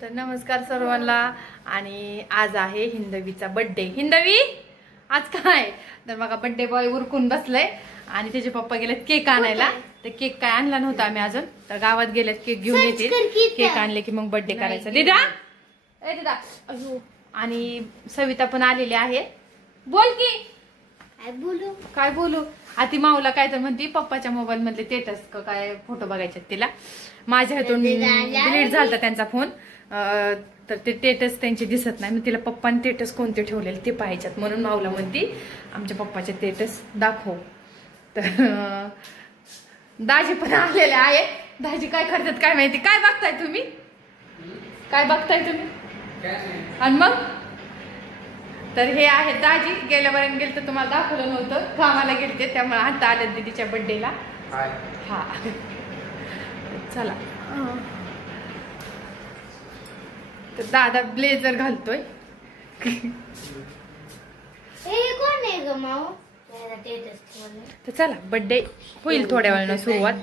तर नमस्कार सर्वांना। आणि आज आहे हिंदवीचा बर्थडे। हिंदवी आज काय तर बघा बर्थडे बॉय उरकून बसलाय आणि त्याचे पप्पा गेलेत केक आणायला। तर केक काय आणला नव्हता आम्ही अजून, तर गावात गेलेत केक घेऊन येते। केक आणले की मग बर्थडे करायचा। दीदा ए दीदा अयो, आणि सविता पण आलेली आहे। बोल की काय बोलू आती माऊला काय तर म्हणती पप्पाच्या मोबाईल मधले स्टेटस काय फोटो बघायचे तिला। माझ्या हातून डिलीट झालता त्यांचा फोन, तर ते स्टेटस त्यांचे दिसत नाही। मग तिला पप्पांनी स्टेटस कोणते ठेवलेले ते पाहायच्यात, म्हणून माऊला म्हणती आमच्या पप्पाचे स्टेटस दाखव। तर दाजी पण आलेले आहे। दाजी काय करतात काय माहिती। काय बघताय तुम्ही, काय बघताय तुम्ही? आणि मग तर हे आहे दाजी। गेल्यापर्यंत गेलं तर तुम्हाला दाखवलं नव्हतं, कामाला गेलते त्यामुळे आता आले दीदीच्या बर्थडेला। हा चला, तर दादा ब्लेझर घालतोय। तर चला बर्थडे होईल थोड्या वेळानं सुरुवात।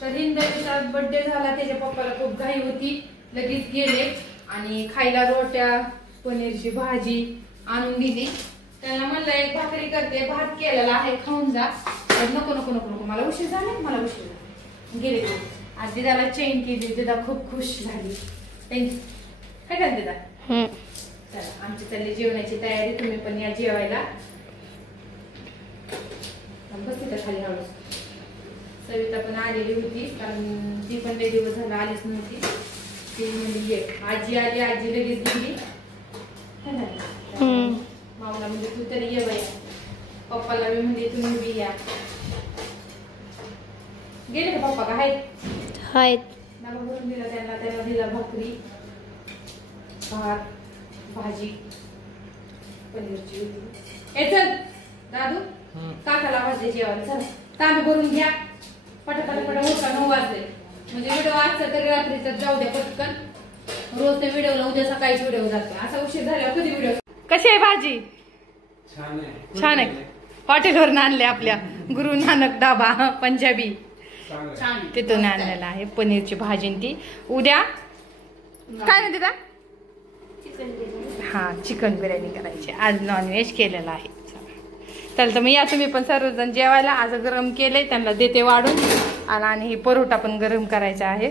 तर हिंदवीचा बर्थडे झाला, त्याच्या पप्पाला खूप घाई होती, लगेच गेले आणि खायला रोट्या पनीरची भाजी आणून दिली। त्याला म्हणलं एक भाकरी करते, भात केलेला आहे खाऊन जा। तर नको नको नको नको मला उशीर झाला, मला उशीर झाला, गेले। आज दिदाला चेन केली, दिदा खूप खुश झाली। काय करते दिदा? चला आमची चालली जेवणाची तयारी, तुम्ही पण या जेवायला। बस तिथं खाली हळूच। सविता पण आलेली होती, कारण ती पण लई दिवस झाला आलीच नव्हती। ती म्हणजे ये आजी आली, आजी लगेच गेली। माऊला म्हणजे तू तरी ये बाई, पप्पाला मी म्हणजे तुम्ही बी या। गेले का पप्पा? का आहेत डबा भरून दिला त्यांना, त्याला दिला भाकरी भात भाजी पनीरची होती। ए चल दादू काकाला वाजले जेवायला, चला तांबे भरून घ्या पटापटा उठा, 9 वाजले। म्हणजे व्हिडिओ आजचा तरी रात्रीचा जाऊ द्या पटकन, रोज त्या व्हिडिओला उद्या सकाळीच व्हिडिओ जातो। असा उशीर झाल्यावर कधी व्हिडिओ। कशी आहे भाजी? छान आहे। हॉटेलवरून आणले आपल्या गुरु नानक ढाबा पंजाबी, तिथून आणलेला आहे पनीरची भाजी। ती उद्या काय नाही तिथं, हा चिकन बिर्याणी करायची। आज नॉनव्हेज केलेला आहे। चल तर मग या तुम्ही पण सर्वजण जेवायला। आज गरम केलंय, त्यांना देते वाढून। आणि ही परोठा पण गरम करायचा आहे।